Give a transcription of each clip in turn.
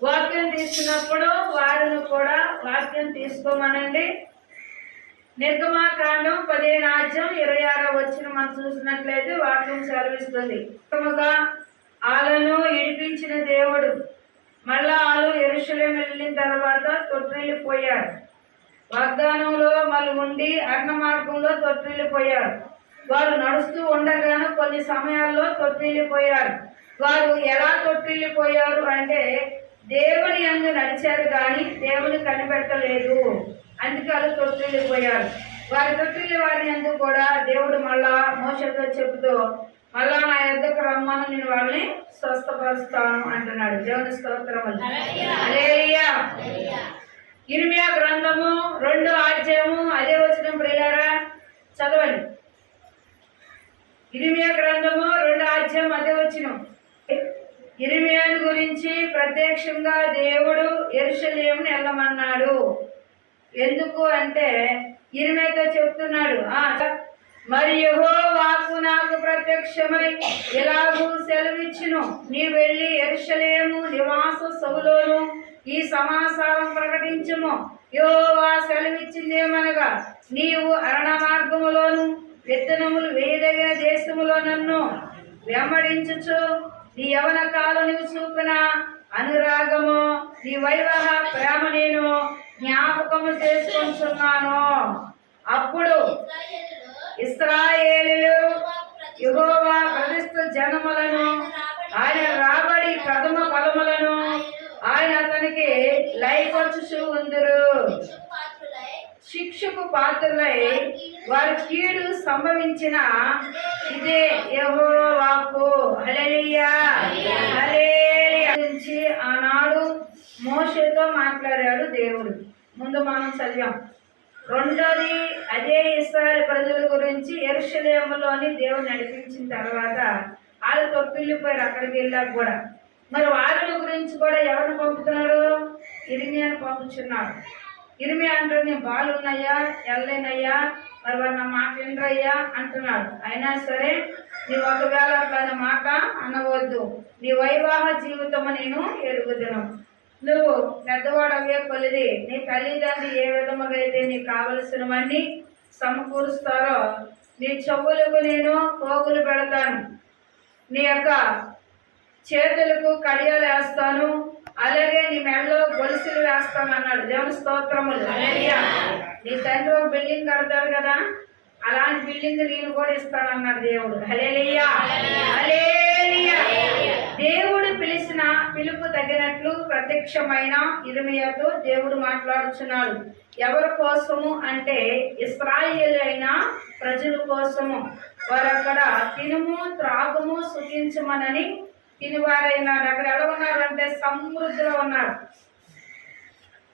వాక్యం తీసుకున్నప్పుడు వారిని కూడా వాక్యం తీసుకోమనండి. నిర్గమాకాండం 15:26 మనం చూసినట్లయితే వాక్యం సెలవిస్తుంది. వాళ్ళను ఇడిపించిన దేవుడు మళ్ళా వాళ్ళు యెరూషలేము వెళ్ళిన తర్వాత తొట్టిల్లిపోయారు. వాగ్దానంలో మళ్ళీ ఉండి అరణ్య మార్గంలో తొట్టిల్లిపోయారు. వారు నడుస్తూ ఉండగానే కొన్ని సమయాల్లో తొట్టిల్లిపోయారు. వారు ఎలా తొట్టిల్లిపోయారు అంటే దేవుని యందు నడిచారు కానీ దేవుని కనిపెట్టలేదు, అందుకే వాళ్ళు తొట్టిల్లిపోయారు. వారి తొట్టిల్లి వారి యందు కూడా దేవుడు మళ్ళా మోషేతో చెబుతూ మళ్ళా నా యొద్దకు రమ్మను, నేను వాళ్ళని స్వస్థపరుస్తాను అంటున్నాడు. దేవుని స్తోత్రం. హల్లెలూయా. ఇర్మియా గ్రంథము 2వ అధ్యాయము అదే వచనం ప్రియులారా చదవండి. ఇర్మియా గ్రంథము 2వ అధ్యాయం అదే వచనం. ఇర్మియాను గురించి ప్రత్యక్షంగా దేవుడు యెరూషలేమును వెళ్ళమన్నాడు. ఎందుకు అంటే ఇర్మియాతో చెప్తున్నాడు, మరి యెహోవా వాక్కు నాకు ప్రత్యక్షమై ఇలాగూ సెలవిచ్చును, నీ వెళ్ళి యెరూషలేము నివాస సభలోను ఈ సమాచారం ప్రకటించుము. యెహోవా సెలవిచ్చిందేమనగా, నీవు అరణ్య మార్గములోను విత్తనములు వేయదగిన దేశములో నన్ను వెంబడించుచు నీ యవన కాలం నీవు చూపిన అనురాగము నీ వైవాహ ప్రేమ నేను జ్ఞాపకము చేసుకుంటున్నాను. అప్పుడు ఇశ్రాయేలీయులు యెహోవా ప్రతిష్ఠ జనములను ఆయన రాబడి ప్రథమ ఫలములను ఆయన అతనికి లయపరచుచు ఉందురు. శిక్షకు పాత్రులై వారి కీడు సంభవించిన ఇదే యెహోవా వాక్కు. హల్లెలూయా. హల్లెలూయా. గురించి ఆనాడు మోషేతో మాట్లాడాడు దేవుడు. ముందు మనం చదివాం. రెండోది అదే ఇశ్రాయేలు ప్రజల గురించి యెరూషలేములోని దేవుడు నడిపించిన తర్వాత వాళ్ళు తొట్టిల్లిపోయారు అక్కడికి వెళ్ళాక కూడా. మరి వాళ్ళ గురించి కూడా ఎవరిని పంపుతున్నాడు? ఇర్మియాను పంపుతున్నాడు. ఇర్మియా అంటాడు, నేను బాలు ఉన్నాయా వెళ్ళలేనయ్యా, మరి వారు నా మాట వినరయ్యా అంటున్నాడు. అయినా సరే నీవు ఒకవేళ అట్లా మాట అనవద్దు, నీ వైవాహ జీవితము నేను ఎరుగుదును. నువ్వు పెద్దవాడవే కొలిది నీ తల్లిదండ్రి ఏ విధముగా అయితే నీకు కావలసినవన్నీ సమకూరుస్తారో నీ చెవులకు నేను పోగులు పెడతాను, నీ యొక్క చేతులకు కడియాలు వేస్తాను, అలాగే నీ మెడలో గొలుసులు వేస్తాను అన్నాడు. దేవుని స్తోత్రములు. హల్లెలూయా. నీ తండ్రి ఒక బిల్డింగ్ కడతాడు కదా, అలాంటి బిల్డింగ్ నేను కూడా ఇస్తాను అన్నాడు దేవుడు. హల్లెలూయా. హల్లెలూయా. దేవుడు పిలిచిన పిలుపు తగినట్లు ప్రత్యక్షమైన ఇర్మియాతో దేవుడు మాట్లాడుచున్నాడు. ఎవరి కోసము అంటే ఇశ్రాయేలైన ప్రజల కోసము. వారు అక్కడ తినుము త్రాగుము సుఖించమనని తినివారైనారు. అక్కడ ఎలా ఉన్నారు అంటే సమృద్ధిలో ఉన్నారు.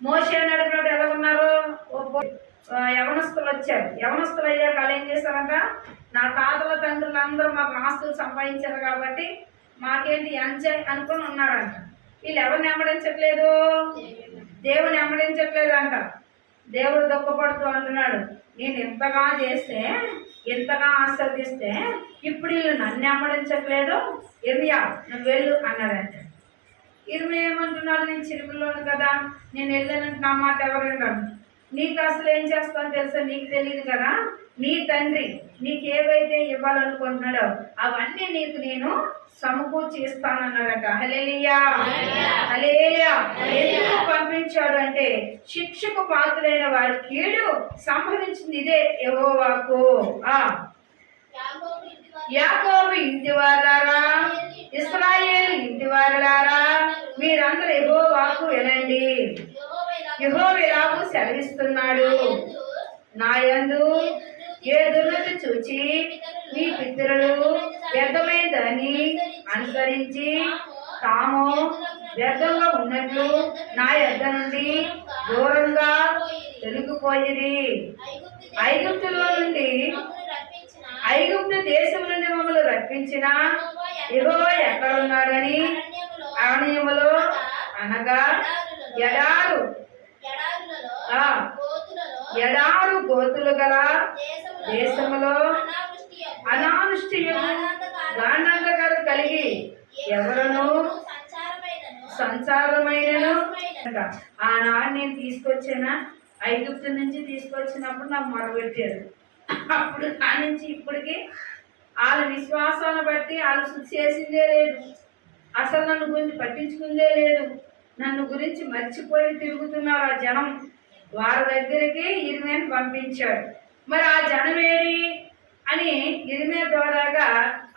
మోషే నడిపినప్పుడు ఎలా ఉన్నారు? యవనస్తులు వచ్చారు. యవనస్తులు అయ్యాక వాళ్ళు ఏం చేశారంట, నా తాతల తండ్రులు అందరూ మాకు ఆస్తులు సంపాదించారు కాబట్టి మాకేంటి ఎంజాయ్ అనుకుని ఉన్నారంట. వీళ్ళు ఎవరిని వెంబడించట్లేదు? దేవుని వెంబడించట్లేదు అంట. దేవుడు దుఃఖపడుతూ అంటున్నాడు, నేను ఇంతగా చేస్తే ఇంతగా ఆశీర్దిస్తే ఇప్పుడు వీళ్ళు నన్ను వెంబడించట్లేదు, ఇర్మియా నువ్వు వెళ్ళు అన్నాడంట. ఇర్మియా ఏమంటున్నాడు, నేను చిరుకులోను కదా, నేను వెళ్ళానంటే నా మాట ఎవరు వినరు. నీకు అసలు ఏం చేస్తానో తెలుసా, నీకు తెలియదు కదా, నీ తండ్రి నీకు ఏవైతే ఇవ్వాలనుకుంటున్నాడో అవన్నీ నీకు నేను సమకూర్చి ఇస్తానన్నాడట. హల్లెలూయా. హల్లెలూయా. ఎందుకు పంపించాడు అంటే శిక్షకు పాత్రులైన వారి కీడు సంభవించింది ఇదే యెహోవాకు. యాకోబు ఇంటి వారలారా, ఇశ్రాయేలు ఇంటి వారలారా, మీరందరూ యెహోవాకు వినండి. యెహోవా ఇలాగూ సెలవిస్తున్నాడు, నా యందు ఏ దుర్నీతి చూచి మీ పితరులు వ్యర్థమైందని అనుసరించి తాము వ్యర్థంగా ఉన్నట్లు నా యొద్ద నుండి దూరంగా తొలగిపోయిరి. ఐగుప్తులో నుండి ఐగుప్తు దేశం నుండి మమ్మల్ని రప్పించిన యెహోవా ఎక్కడున్నాడని అరణ్యములో అనగా ఎడారు గోతులు గల దేశములో అనానుష్ఠ్యము గాండంతకాలు కలిగి ఎవరనో సంసారమైనను ఆనాడు నేను తీసుకొచ్చానా, ఐగుప్తు నుంచి తీసుకొచ్చినప్పుడు నాకు మొరబెట్టారు. అప్పుడు నా నుంచి ఇప్పటికి వాళ్ళ విశ్వాసాన్ని బట్టి వాళ్ళు శుద్ధి చేసిందే లేదు, అసలు నన్ను గురించి పట్టించుకుందే లేదు, నన్ను గురించి మర్చిపోయి తిరుగుతున్నారు ఆ జనం. వారి దగ్గరికి ఇరిమేని పంపించాడు. మరి ఆ జనమేరి అని ఇరిమే ద్వారాగా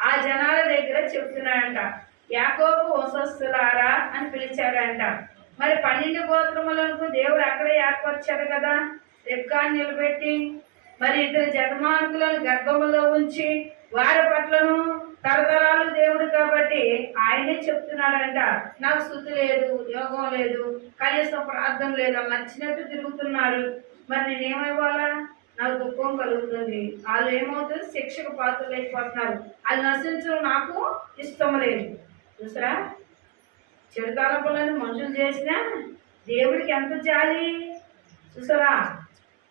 ఆ జనాల దగ్గర చెప్తున్నాడంట. యాకోబు వంశస్థులారా అని పిలిచాడంట. మరి 12 గోత్రములకు దేవుడు అక్కడే ఏర్పరిచాడు కదా, రెబ్కాను నిలబెట్టి, మరి 2 జగమానుకులను గర్భములో ఉంచి వారి పట్లను తరతరాలు దేవుడు కాబట్టి ఆయనే చెప్తున్నాడంట. నాకు స్తుతి లేదు, యోగం లేదు, కనీసం ప్రార్థన లేదు, నచ్చినట్టు తిరుగుతున్నారు, మరి నేనేమివ్వాలా? నాకు దుఃఖం కలుగుతుంది. వాళ్ళు ఏమవుతుంది? శిక్షకు పాత్రలైపోతున్నారు. వాళ్ళు నశించడం నాకు ఇష్టం లేదు. చూసారా, చెడుతల పనులను మనుషులు చేసినా దేవుడికి ఎంత జాలి. చూసారా,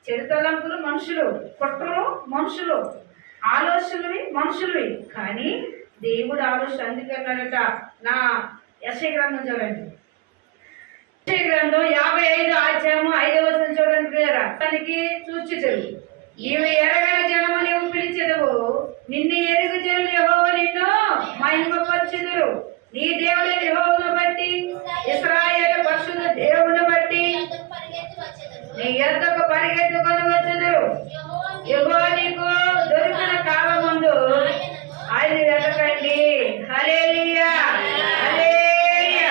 చెడుతలంపులు మనుషులు, కుట్రలు మనుషులు, ఆలోచనలు మనుషులవి, కానీ దేవుడు ఆలోచన అందుకన్నాడట. నా యెషయా గ్రంథం చూడండి, యెషయా గ్రంథం 55 అధ్యాయము 5వ వచనం చూడండి ప్రియరా. తనకి సూచితుడు, నీవు ఎరగని జనము నీవు పిలిచెదవు, నిన్ను ఎరుగు జనులు యెహోవా నిన్ను మహిమపరచెదరు. నీ దేవుడైన యెహోవాను బట్టి, ఇశ్రాయేలు పరిశుద్ధ దేవుని బట్టి నీ యొద్దకు పరిగెత్తుకొని వచ్చెదరు. యెహోవా నీకు దొరికిన కాలమందు ఆయన వెతకండి. హల్లెలూయా, హల్లెలూయా.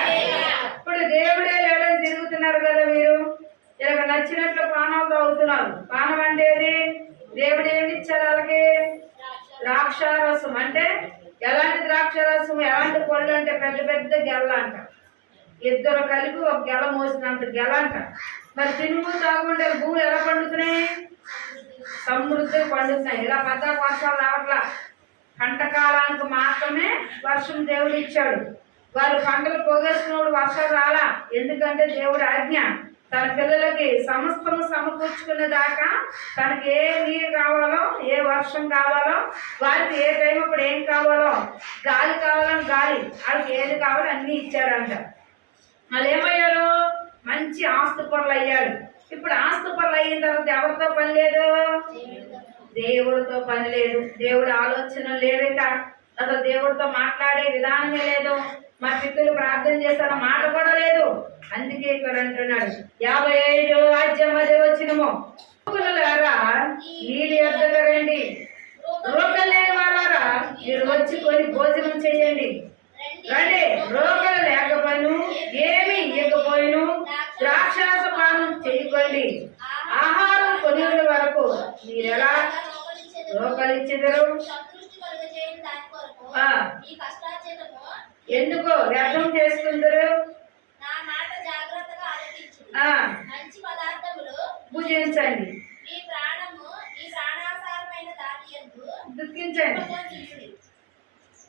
ఇప్పుడు దేవుడే లేడని తిరుగుతున్నారు కదా మీరు, ఇలా నచ్చినట్లు పానాలు తాగుతున్నారు. పానం అంటే దేవుడు ఏమి ఇచ్చారు వాళ్ళకి? ద్రాక్షారసం. అంటే ఎలాంటి ద్రాక్షారసం, ఎలాంటి పళ్ళు అంటే పెద్ద పెద్ద గెల్ల అంట, 2 కలిపి ఒక గెల మోసినంత గెల అంట. మరి తినుము తాగుంటే భూములు ఎలా పండుతున్నాయి? సమృద్ధిగా పండుతున్నాయి. ఇలా పెద్ద వర్షాలు రావట్లా, పంటకాలానికి మాత్రమే వర్షం దేవుడు ఇచ్చాడు. వాళ్ళు పంటలు పోగేసుకున్నప్పుడు వర్షాలు రాలా, ఎందుకంటే దేవుడు ఆజ్ఞ. తన పిల్లలకి సమస్తము సమకూర్చుకునే దాకా తనకి ఏ నీరు కావాలో, ఏ వర్షం కావాలో, వారికి ఏ టైం అప్పుడు ఏం కావాలో, గాలి కావాలని గాలి, వాళ్ళకి ఏది కావాలో అన్నీ ఇచ్చాడంట. వాళ్ళు ఏమయ్యారు? మంచి ఆస్తుపరులు అయ్యారు. ఇప్పుడు ఆస్తుపరులు అయిన తర్వాత ఎవరితో పని లేదు? దేవుడితో పని లేదు. దేవుడి ఆలోచన లేదట. అసలు దేవుడితో మాట్లాడే విధానమే లేదు. మా పిల్లలు ప్రార్థన చేస్తాన మాట కూడా లేదు. అందుకే ఇక్కడ అంటున్నాడు 55 అధ్యాయం 10వ వచనము, నీళ్ళు ఎద్దకు రండి, రోగం లేని వారారా మీరు వచ్చి కొని భోజనం చేయండి. రండి, రోగం లేకపోయిను ఏమి ఇవ్వకపోయిను ద్రాక్షారస పానం చేయకండి. ఆహారం కొనుగోలు వరకు మీరెలా రోకలిచ్చెదరు? ఎందుకో వ్యర్థం చేసుకుందరు? భుజించండి, దుఃఖించండి.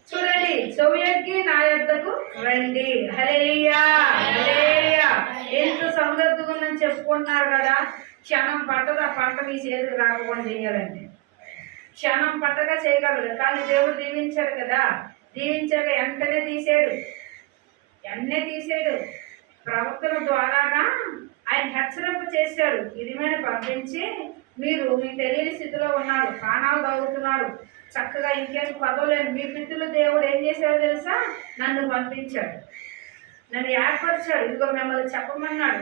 చూడండి, చెవియొగ్గి నా యొద్దకు రండి. హల్లెలూయా, హల్లెలూయా. ఎంత సమృద్ధిగా చెప్పుకుంటున్నారు కదా. క్షణం పట్టదు ఆ పంట మీ చేతికి రాకుండా చేయాలండి. క్షణం పట్టగా చేయగలరు, కానీ దేవుడు దీవించాడు కదా. దీవించాక వెంటనే తీసాడు, వెంటనే తీసాడు. ప్రవక్తల ద్వారాగా ఆయన హెచ్చరింప చేశాడు. ఇరిమేని పంపించి, మీరు మీకు తెలియని స్థితిలో ఉన్నారు, ప్రాణాలు తాగుతున్నారు, చక్కగా ఇంకేం పదవలేను. మీ పితృలు దేవుడు ఏం చేశాడో తెలుసా? నన్ను పంపించాడు, నన్ను ఏర్పరిచాడు. ఇదిగో మిమ్మల్ని చెప్పమన్నాడు.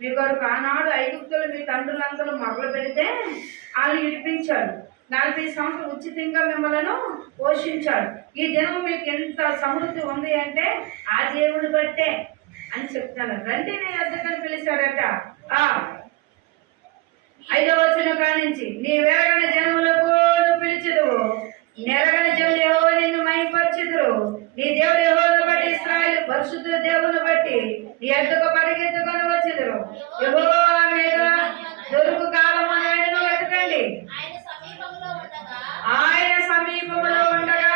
మీ కొరకు ఆనాడు ఐగుప్తులు మీ తండ్రులందరూ మొదలు పెడితే వాళ్ళు విడిపించాడు. 40 సంవత్సరాలు ఉచితంగా మిమ్మల్ని పోషించాడు. ఈ దినం మీకు ఎంత సమృద్ధి ఉంది అంటే ఆ దేవుడు బట్టే అని చెప్తాను. రండి నీ యొద్దకని పిలిచాడట. 5వ వచనం కానించి, నీ వేరగని జనములకు పిలిచెదవు, నెరగని జనులు యెహోవా నిన్ను మహిమపరచెదరు. నీ దేవుడు యెహోవాను బట్టి, ఇశ్రాయేలు పరిశుద్ధ దేవుని బట్టి నీ యొద్దకు పరిగెత్తుకొని వచ్చెదరు. యెహోవా మీద దొరుకు కాలం ఆయనను వెతకండి. ఆయన సమీపంలో ఉండగా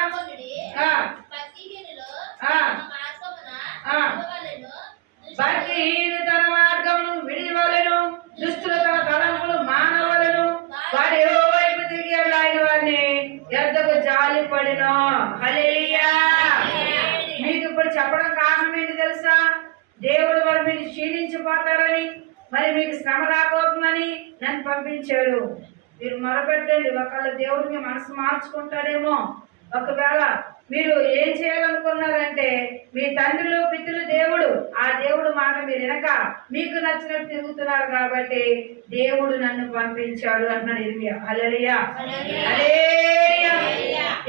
భక్తిహీను తన మార్గమును విడివలెను, దుష్టులు తన తలంపులు మానవలను. వారి యెహోవా వైపు తిరిగి ఆయన వారిని యొద్దకు జాలి పడిను. హల్లెలూయా. మీకు ఇప్పుడు చెప్పడం కారణం ఏంటి తెలుసా? దేవుడు మరి మీరు క్షీణించిపోతారని, మరి మీకు శ్రమ రాబోతుందని నన్ను పంపించాడు. మీరు మొరపెట్టండి, ఒకవేళ దేవుడు మీ మనసు మార్చుకుంటాడేమో. ఒకవేళ మీరు ఏం చేయాలనుకున్నారంటే, మీ తండ్రులు పితృలు దేవుడు, ఆ దేవుడు మాట మీరు వినక మీకు నచ్చినట్టు తిరుగుతున్నారు కాబట్టి దేవుడు నన్ను పంపించాడు అన్నాడు ఇర్మియా. హల్లెలూయా, హల్లెలూయా.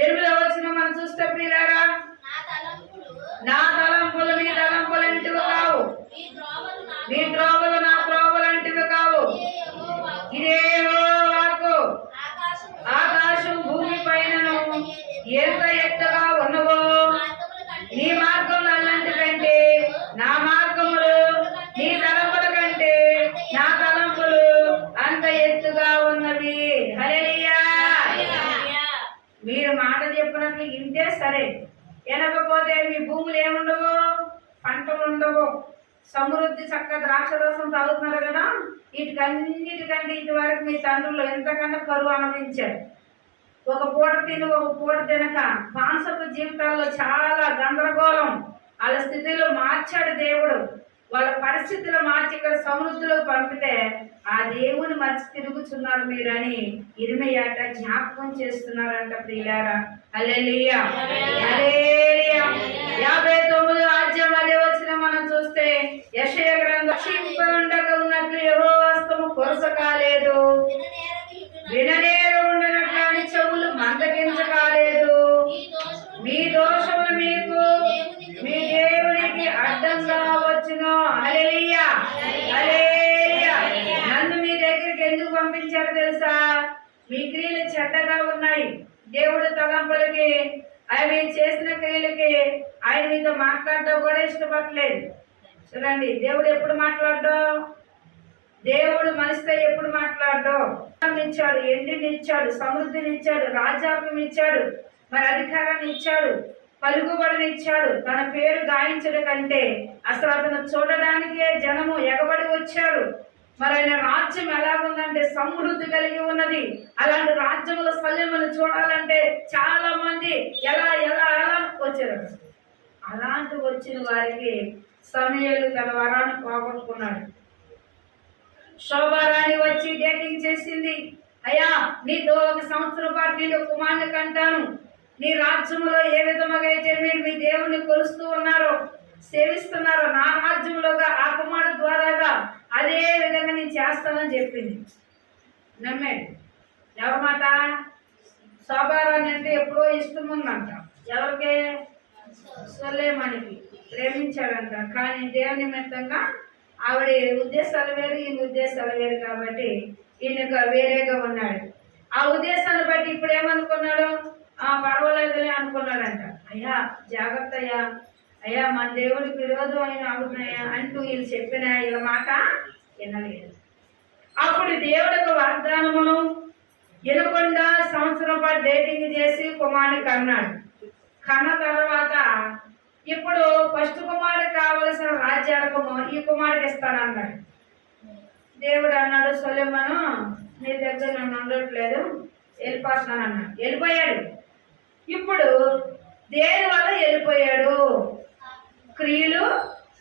8వ వచనం మనం చూస్తే ప్రియులారా, నా తలంపులు మీ తలంపులంటివి కావు, మీ త్రోవలు నా త్రోవలంటివి కావు. ఇదే వాక్కు. ఆకాశం భూమి పైనను ఎంత ఎత్తుగా ఉన్నవో నీ మార్గములు అలాంటిదంటే నా మార్గములు నీ తలంపుల కంటే నా తలంపులు అంత ఎత్తుగా ఉన్నవి. హల్లెలూయా. మీరు మాట చెప్పినట్లు ఇంతే సరే, వినకపోతే మీ భూములు ఏముండవు, పంటలు ఉండవు. సమృద్ధి చక్క ద్రాక్షరసం తాగుతున్నారు కదా, వీటికన్నిటికంటే ఇదివరకు మీ తండ్రులు ఎంతకన్నా కరువు అనుభవించారు. ఒక పూట తిని ఒక పూట తినక మానసపు జీవితాల్లో చాలా గందరగోళం, వాళ్ళ స్థితిలో మార్చాడు దేవుడు. వాళ్ళ పరిస్థితులు మార్చి ఇక్కడ సమృద్ధిలో పంపితే ఆ దేవుని మర్చి తిరుగుతున్నారు మీరని ఇర్మియా జ్ఞాపకం చేస్తున్నారంట ప్రియులారా. హల్లెలూయా, హల్లెలూయా. 59వ అధ్యాయం 10వ వచనం మనం చూస్తే, యెషయా గ్రంథం క్షింపండక ఉన్నట్లు యెహోవా హస్తము కొరస కాలేదు, విననేరు ఉండనట్లు అని చెవులు మందగించకాలేదు. మీ దోషములు మీకు మీ దేవునికి అడ్డంగా వచ్చును. హల్లెలూయా, హల్లెలూయా. నన్ను మీ దగ్గరికి ఎందుకు పంపించారు తెలుసా? మీ క్రియలు చెడ్డగా ఉన్నాయి. దేవుడు తలంపులకి, అవి చేసిన క్రియలకి ఆయన మీతో మాట్లాడడం కూడా ఇష్టపడలేదు. చూడండి, దేవుడు ఎప్పుడు మాట్లాడడం, దేవుడు మనిషితో ఎప్పుడు మాట్లాడడం ఇచ్చాడు, ఎండిని ఇచ్చాడు, సమృద్ధిని ఇచ్చాడు, రాజ్యాపం ఇచ్చాడు, మరి అధికారాన్ని ఇచ్చాడు, పలుకుబడిని ఇచ్చాడు. తన పేరు గాయించడం కంటే అసలు అతను చూడడానికే జనము ఎగబడి వచ్చారు. మరి ఆయన రాజ్యం ఎలాగుందంటే సమృద్ధి కలిగి ఉన్నది. అలాంటి రాజ్యముల శల్యములు చూడాలంటే చాలా మంది ఎలా ఎలా ఎలా వచ్చారు. అలాంటి వచ్చిన వారికి సమూయేలు తన వరాన్ని పోగొట్టుకున్నాడు. శోభారాణి వచ్చి డేటింగ్ చేసింది. అయ్యా, నీతో 1 సంవత్సరం పాటు నేను కుమారుని కంటాను. నీ రాజ్యంలో ఏ విధముగా అయితే మీరు మీ దేవుణ్ణి కొలుస్తూ ఉన్నారో, సేవిస్తున్నారో, నా రాజ్యంలోగా ఆ కుమారుడు ద్వారాగా అదే విధంగా నేను చేస్తానని చెప్పింది. నమ్మాడు. ఎవరి మాట? శోభారాణి అంటే ఎప్పుడో ఇష్టం ఉందంట. ఎవరికి? సొలొమోనుకి. ప్రేమించాడంట. కానీ దేవుని నిమిత్తంగా ఆవిడ ఉద్దేశాలు వేరు, ఈయన ఉద్దేశాలు వేరు కాబట్టి ఈయన వేరేగా ఉన్నాడు. ఆ ఉద్దేశాన్ని బట్టి ఇప్పుడు ఏమనుకున్నాడు? పర్వాలేదులే అనుకున్నాడంట. అయ్యా జాగ్రత్త అయ్యా, అయ్యా మన దేవుడికి విరోధం అయిన అవుతున్నాయా అంటూ వీళ్ళు చెప్పిన ఇలా మాట వినలేదు. అప్పుడు దేవుడికి వాగ్దానమును వినకుండా సంవత్సరం పాటు డేటింగ్ చేసి కుమారుని కన్నాడు. కన్న తర్వాత ఇప్పుడు ఫస్ట్ కుమారుడికి కావలసిన రాజ్యార్గము ఈ కుమారుడికి ఇస్తానన్నాడు. దేవుడు అన్నాడు, సొలొమోను నీ దగ్గర నన్ను ఉండట్లేదు, వెళ్ళిపోతున్నానన్నాడు. వెళ్ళిపోయాడు. ఇప్పుడు దేని వల్ల వెళ్ళిపోయాడు? క్రియలు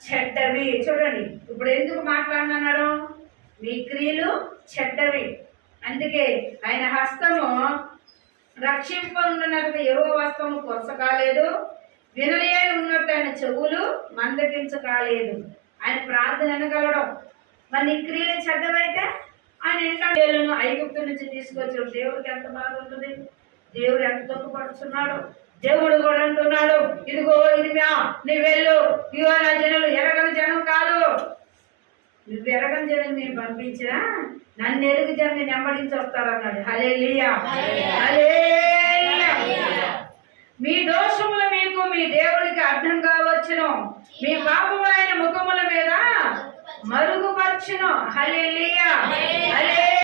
చెడ్డవి. చూడండి, ఇప్పుడు ఎందుకు మాట్లాడినాడు? మీ క్రియలు చెడ్డవి. అందుకే ఆయన హస్తము రక్షింపనున్నట్టు యెహోవా హస్తము కొరస కాలేదు, వినలే ఉన్నట్టు ఆయన చెవులు మందగించకాలేదు. ఆయన ప్రార్థన వినగలడం. మరి నీ క్రియలు చెడ్డవైతే ఆయన ఎంటేళ్ళను ఐగుప్తు నుంచి తీసుకొచ్చాడు. దేవుడికి ఎంత బాధ ఉంటుంది, దేవుడు ఎంత దుఃఖపడుతున్నాడు. దేవుడు కూడా అంటున్నాడు, ఇదిగో ఇర్మియా నీ వెళ్ళు, ఇదిగో నా జనులు ఎరగని జనం కాదు, నువ్వు ఎరగని జనం నేను పంపించినా నన్ను ఎరుగు జనం నెమ్మడించి వస్తారన్నాడు. హల్లెలూయా, హల్లెలూయా. మీ దోషములు మీకు మీ దేవుడికి అడ్డంగా వచ్చును, మీ పాపములైన ముఖముల మీద మరుగుపరచును. హల్లెలూయా, హల్లెలూయా.